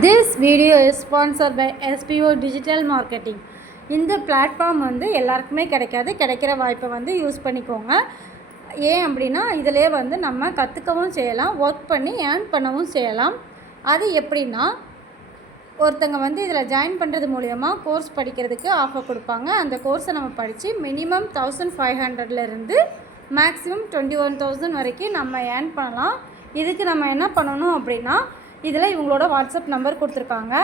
This video is sponsored by SPO Digital Marketing. இந்த platform வந்து எல்லாருக்குமே கிடைக்கிற வாய்ப்பை வந்து யூஸ் பண்ணிக்கோங்க. ஏன் அப்படின்னா இதிலே வந்து நம்ம கற்றுக்கவும் செய்யலாம், ஒர்க் பண்ணி ஏர்ன் பண்ணவும் செய்யலாம். அது எப்படின்னா, ஒருத்தங்க வந்து இதில் ஜாயின் பண்ணுறது மூலயமா கோர்ஸ் படிக்கிறதுக்கு ஆஃபர் கொடுப்பாங்க. அந்த கோர்ஸை நம்ம படித்து மினிமம் 1500லேருந்து மேக்ஸிமம் 21,000 வரைக்கும் நம்ம ஏர்ன் பண்ணலாம். இதுக்கு நம்ம என்ன பண்ணணும் அப்படின்னா, இதில் இவங்களோட வாட்ஸ்அப் நம்பர் கொடுத்துருக்காங்க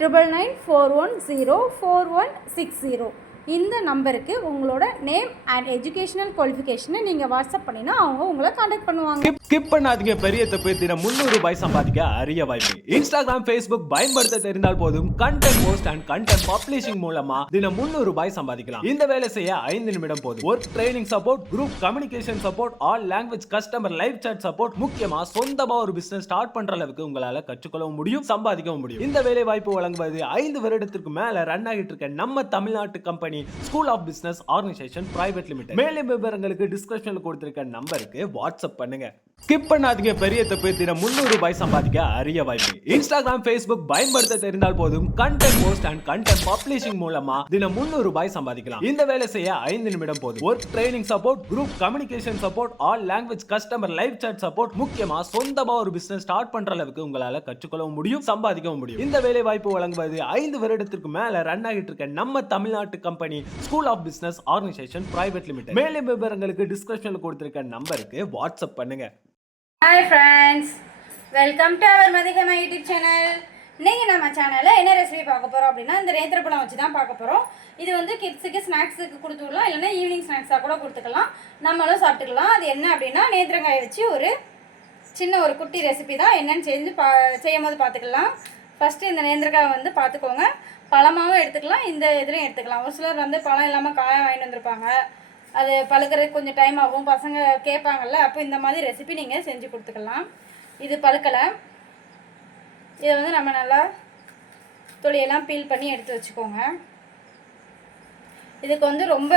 9994104160. இந்த நம்பருக்கு உங்களோட நேம் அண்ட் எஜுகேஷனல் குவாலிஃபிகேஷனை நீங்கள் வாட்ஸ்அப் பண்ணினா அவங்க உங்களை கான்டாக்ட் பண்ணுவாங்க. ஸ்கிப் பண்ணாதீங்க. பெரிய தப்பு. தினம் 300 ரூபாய் சம்பாதிக்க அரிய வாய்ப்பு. இன்ஸ்டாகிராம், ஃபேஸ்புக் பயன்படுத்த தெரிந்தால் போதும் content post and content publishing மூலமா தினம் 300 ரூபாய் சம்பாதிக்கலாம். இந்த வேலை செய்ய 5 நிமிடம் போதும். Work training support, group communication support, all language customer live chat support, முக்கியமா சொந்தமா ஒரு பிசினஸ் ஸ்டார்ட் பண்ற அளவுக்கு உங்களால கற்றுக்கொள்ளவும் முடியும், சம்பாதிக்கவும் முடியும். இந்த வேலை வாய்ப்பு வழங்குவது 5 வருடத்திற்கு மேல ரன் ஆகிட்டு இருக்க நம்ம தமிழ்நாட்டு company school of business organisation private limited. மேலும் விவரங்களுக்கு டிஸ்கிரிப்ஷன்ல கொடுத்திருக்க நம்பருக்கு வாட்ஸ்அப் பண்ணுங்க. ஸ்கிப் பண்ணாதீங்க. பெரிய தப்பு. தினம் 300 ரூபாய் சம்பாதிக்க அரிய வாய்ப்பு. இன்ஸ்டாகிராம், ஃபேஸ்புக் பயன்படுத்த தெரிந்தால் போதும் content post and content publishing மூலமா தினம் 300 ரூபாய் சம்பாதிக்கலாம். இந்த வேலை செய்ய 5 நிமிடம் போதும். Work training support, group communication support, all language customer live chat support, முக்கியமா சொந்தமா ஒரு பிசினஸ் ஸ்டார்ட் பண்ற அளவுக்கு உங்களால கற்றுக்கொள்ளவும் முடியும், சம்பாதிக்கவும் முடியும். இந்த வேலை வாய்ப்பு வழங்குவது 5 வருடத்திற்கு மேல ரன் ஆகிட்டு இருக்க நம்ம தமிழ்நாட்டு company school of business organisation private limited. மேலும் விவரங்களுக்கு டிஸ்கிரிப்ஷன்ல கொடுத்திருக்க நம்பருக்கு வாட்ஸ்அப் பண்ணுங்க. Hi friends, welcome to our மதிகமா யூடியூப் சேனல். இன்றைக்கி நம்ம சேனலில் என்ன ரெசிபி பார்க்க போகிறோம் அப்படின்னா, இந்த நேந்திரப்பழம் வச்சு தான் பார்க்க போகிறோம். இது வந்து கிட்ஸுக்கு ஸ்நாக்ஸுக்கு கொடுத்துக்கலாம், இல்லைன்னா ஈவினிங் ஸ்நாக்ஸாக கூட கொடுத்துக்கலாம், நம்மளும் சாப்பிட்டுக்கலாம். அது என்ன அப்படின்னா, நேந்திரங்காயை வச்சு ஒரு சின்ன ஒரு குட்டி ரெசிபி தான். என்னென்னு செய்யும் போது பார்த்துக்கலாம். ஃபஸ்ட்டு இந்த நேந்திரக்காயை வந்து பார்த்துக்கோங்க. பழமாகவும் எடுத்துக்கலாம், இந்த இதுலையும் எடுத்துக்கலாம். ஒரு சிலர் வந்து பழம் இல்லாமல் காயை வாங்கிட்டு வந்திருப்பாங்க, அது பழுக்கிறதுக்கு கொஞ்சம் டைம் ஆகும், பசங்க கேட்பாங்கல்ல, அப்போ இந்த மாதிரி ரெசிபி நீங்கள் செஞ்சு கொடுத்துக்கலாம். இது பழுக்கலை. இதை வந்து நம்ம நல்லா தொலியெல்லாம் பீல் பண்ணி எடுத்து வச்சுக்கோங்க. இதுக்கு வந்து ரொம்ப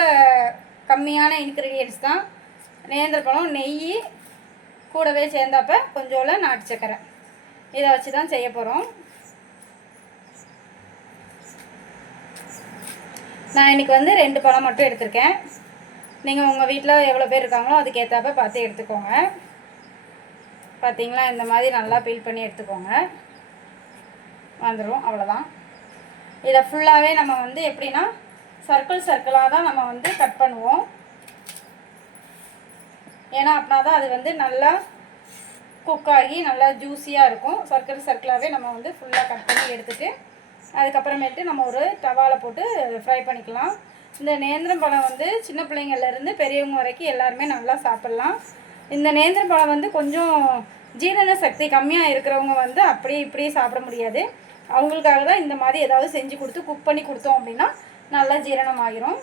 கம்மியான இன்க்ரீடியன்ட்ஸ் தான். நேந்திரப்பழம், நெய் கூடவே சேர்ந்தாப்ப கொஞ்சோல நாட்டு சக்கரை, இதை வச்சு தான் செய்ய போகிறோம். நான் இன்றைக்கி வந்து 2 பழம் மட்டும் எடுத்திருக்கேன். நீங்கள் உங்கள் வீட்டில் எவ்வளோ பேர் இருக்காங்களோ அதுக்கேற்றாப்ப பார்த்து எடுத்துக்கோங்க. பார்த்தீங்களா, இந்த மாதிரி நல்லா பீல் பண்ணி எடுத்துக்கோங்க. வந்துடும், அவ்வளோதான். இதை ஃபுல்லாகவே நம்ம வந்து எப்படின்னா சர்க்கிளாக தான் நம்ம வந்து கட் பண்ணுவோம். ஏன்னா அப்படின்னா தான் அது வந்து நல்லா குக் ஆகி நல்லா ஜூஸியாக இருக்கும். சர்க்கிளாகவே நம்ம வந்து ஃபுல்லாக கட் பண்ணி எடுத்துகிட்டு அதுக்கப்புறமேட்டு நம்ம ஒரு டவாவில் போட்டு ஃப்ரை பண்ணிக்கலாம். இந்த நேந்திரப்பழம் வந்து சின்ன பிள்ளைங்கள்லேருந்து பெரியவங்க வரைக்கும் எல்லாருமே நல்லா சாப்பிட்லாம். இந்த நேந்திரப்பழம் வந்து கொஞ்சம் ஜீரண சக்தி கம்மியாக இருக்கிறவங்க வந்து அப்படியே இப்படியே சாப்பிட முடியாது. அவங்களுக்காக தான் இந்த மாதிரி ஏதாவது செஞ்சு கொடுத்து குக் பண்ணி கொடுத்தோம் அப்படின்னா நல்லா ஜீரணம் ஆகிரும்.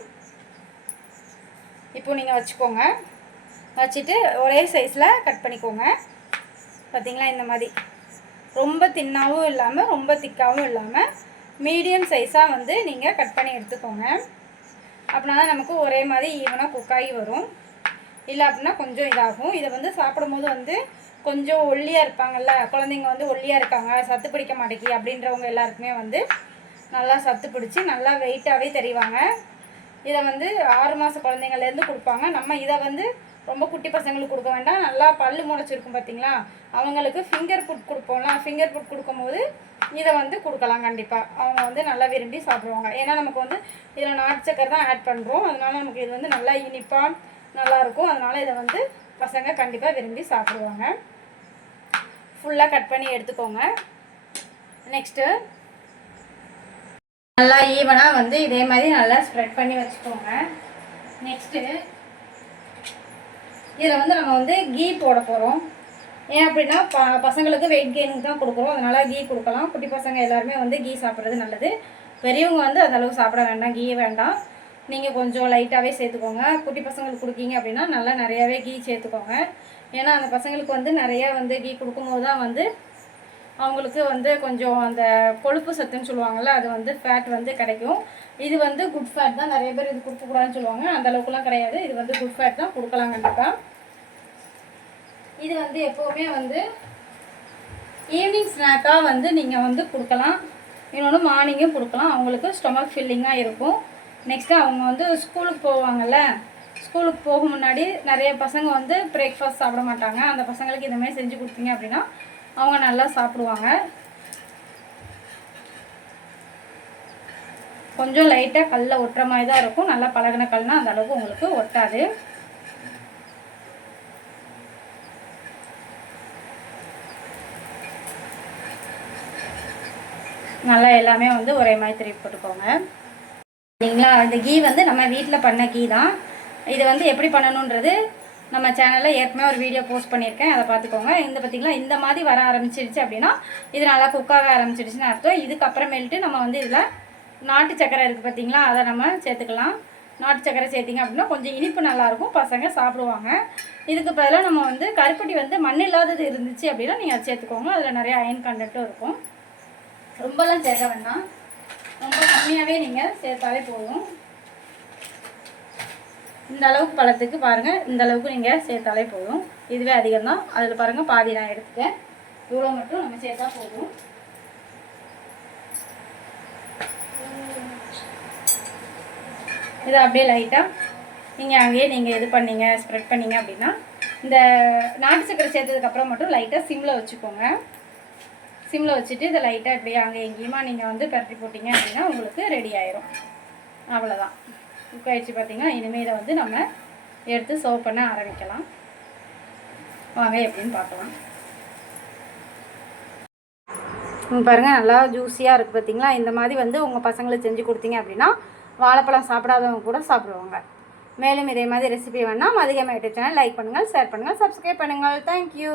இப்போ நீங்கள் வச்சுக்கோங்க, வச்சுட்டு ஒரே சைஸில் கட் பண்ணிக்கோங்க. பார்த்திங்களா, இந்த மாதிரி ரொம்ப தின்னாகவும் இல்லாமல் ரொம்ப திக்காகவும் இல்லாமல் மீடியம் சைஸாக வந்து நீங்கள் கட் பண்ணி எடுத்துக்கோங்க. அப்படின்னா தான் நமக்கு ஒரே மாதிரி ஈவனாக குக்காகி வரும். இல்லை அப்படின்னா கொஞ்சம் இதாகும். இதை வந்து சாப்பிடும் போது வந்து கொஞ்சம் ஒல்லியாக இருப்பாங்கள்ல, குழந்தைங்க வந்து ஒல்லியாக இருக்காங்க, சத்து பிடிக்க மாட்டேங்கி அப்படின்றவங்க எல்லாருக்குமே வந்து நல்லா சத்து பிடிச்சி நல்லா வெயிட்டாகவே தெரிவாங்க. இதை வந்து 6 மாத குழந்தைங்கள்லேருந்து கொடுப்பாங்க. நம்ம இதை வந்து ரொம்ப குட்டி பசங்களுக்கு கொடுக்க வேண்டாம். நல்லா பல்லு முளைச்சிருக்கும் பார்த்தீங்களா, அவங்களுக்கு ஃபிங்கர் ஃபுட் கொடுப்போம்ல, ஃபிங்கர் ஃபுட் கொடுக்கும்போது இதை வந்து கொடுக்கலாம். கண்டிப்பாக அவங்க வந்து நல்லா விரும்பி சாப்பிடுவாங்க. ஏன்னா நமக்கு வந்து இதில் நாட்டு சக்கரை தான் ஆட் பண்ணுறோம், அதனால நமக்கு இது வந்து நல்லா இனிப்பாக நல்லாயிருக்கும். அதனால் இதை வந்து பசங்க கண்டிப்பாக விரும்பி சாப்பிடுவாங்க. ஃபுல்லாக கட் பண்ணி எடுத்துக்கோங்க. நெக்ஸ்ட்டு நல்லா ஈவனாக வந்து இதே மாதிரி நல்லா ஸ்ப்ரெட் பண்ணி வச்சுக்கோங்க. நெக்ஸ்ட்டு இதில் வந்து நம்ம வந்து கீ போட போகிறோம். ஏன் அப்படின்னா பசங்களுக்கு வெயிட் கெயினுக்கு தான் கொடுக்குறோம், அதனால் கீ கொடுக்கலாம். குட்டி பசங்க எல்லாருமே வந்து கீ சாப்பிட்றது நல்லது. பெரியவங்க வந்து அந்தளவு சாப்பிட வேண்டாம், கீ வேண்டாம். நீங்கள் கொஞ்சம் லைட்டாகவே சேர்த்துக்கோங்க. குட்டி பசங்களுக்கு கொடுக்கீங்க அப்படின்னா நல்லா நிறையாவே கீ சேர்த்துக்கோங்க. ஏன்னா அந்த பசங்களுக்கு வந்து நிறையா வந்து கீ கொடுக்கும்போது தான் வந்து அவங்களுக்கு வந்து கொஞ்சம் அந்த கொழுப்பு சத்துன்னு சொல்லுவாங்கள்ல, அது வந்து ஃபேட் வந்து கிடைக்கும். இது வந்து குட் ஃபேட் தான். நிறைய பேர் இது கொடுக்கக்கூடாதுன்னு சொல்லுவாங்க, அந்தளவுக்குலாம் கிடையாது. இது வந்து குட் ஃபேட் தான், கொடுக்கலாம் கண்டிப்பாக. இது வந்து எப்போவுமே வந்து ஈவினிங் ஸ்நாக்காக வந்து நீங்கள் வந்து கொடுக்கலாம். இன்னொன்று மார்னிங்கும் கொடுக்கலாம். அவங்களுக்கு ஸ்டொமக் ஃபில்லிங்காக இருக்கும். நெக்ஸ்ட்டு அவங்க வந்து ஸ்கூலுக்கு போவாங்கள்ல, ஸ்கூலுக்கு போக முன்னாடி நிறைய பசங்க வந்து பிரேக்ஃபாஸ்ட் சாப்பிட மாட்டாங்க. அந்த பசங்களுக்கு இந்தமாதிரி செஞ்சு கொடுத்தீங்க அப்படின்னா அவங்க நல்லா சாப்பிடுவாங்க. கொஞ்சம் லைட்டாக கல்லில் ஒட்டுற மாதிரி தான் இருக்கும். நல்லா பழகின கல்னா அந்த அளவுக்கு உங்களுக்கு ஒட்டாது. நல்லா எல்லாமே வந்து ஒரே மாதிரி திருப்பி போட்டுக்கோங்க. சரிங்களா? இந்த கீ வந்து நம்ம வீட்டில் பண்ண கீ தான். இது வந்து எப்படி பண்ணணுன்றது நம்ம சேனலில் ஏற்கனவே ஒரு வீடியோ போஸ்ட் பண்ணியிருக்கேன், அதை பார்த்துக்கோங்க. பார்த்திங்களா இந்த மாதிரி வர ஆரம்பிச்சிடுச்சு அப்படின்னா இது நல்லா குக்காக ஆரம்பிச்சிடுச்சுன்னு அர்த்தம். இதுக்கப்புறமேல்ட்டு நம்ம வந்து இதில் நாட்டு சக்கரை இருக்குது பார்த்திங்களா, அதை நம்ம சேர்த்துக்கலாம். நாட்டு சக்கரை சேர்த்திங்க அப்படின்னா கொஞ்சம் இனிப்பு நல்லாயிருக்கும், பசங்க சாப்பிடுவாங்க. இதுக்கு பதிலாக நம்ம வந்து கருப்பட்டி வந்து மண் இல்லாதது இருந்துச்சு அப்படின்னா நீங்கள் அதை சேர்த்துக்கோங்க. அதில் நிறைய அயன் கண்டென்ட்டும் இருக்கும். ரொம்பலாம் சேர்க்க வேண்டாம், ரொம்ப கம்மியாகவே நீங்கள் சேர்த்தாலே போதும். இந்த அளவுக்கு பழத்துக்கு பாருங்கள், இந்த அளவுக்கு நீங்கள் சேர்த்தாலே போதும். இதுவே அதிகம்தான். அதில் பாருங்கள் பாதி நான் எடுத்துட்டேன். இவ்வளோ மட்டும் நம்ம சேர்த்தா போதும். இதை அப்படியே லைட்டாக நீங்கள் அங்கேயே நீங்கள் இது பண்ணீங்க, ஸ்ப்ரெட் பண்ணிங்க அப்படின்னா இந்த நாட்டு சக்கரை சேர்த்ததுக்கப்புறம் மட்டும் லைட்டாக சிம்மில் வச்சுக்கோங்க. சிம்மில் வச்சுட்டு இதை லைட்டாக இப்படியே அங்கே எங்கேயுமா நீங்கள் வந்து பரட்டி போட்டிங்க அப்படின்னா உங்களுக்கு ரெடி ஆயிரும். அவ்வளோதான், குக் ஆகிடுச்சு. பார்த்திங்கன்னா இனிமேல் இதை வந்து நம்ம எடுத்து சர்வ் பண்ண ஆரம்பிக்கலாம். வாங்க எப்படின்னு பார்க்கலாம். பாருங்கள் நல்லா ஜூஸியாக இருக்குது பார்த்திங்களா. இந்த மாதிரி வந்து உங்கள் பசங்களுக்கு செஞ்சு கொடுத்தீங்க அப்படின்னா வாழைப்பழம் சாப்பிடாதவங்க கூட சாப்பிடுவாங்க. மேலும் இதே மாதிரி ரெசிபி வேணால் மதியம் யூடியூப் சேனல் லைக் பண்ணுங்கள், ஷேர் பண்ணுங்கள், சப்ஸ்கிரைப் பண்ணுங்கள். தேங்க்யூ.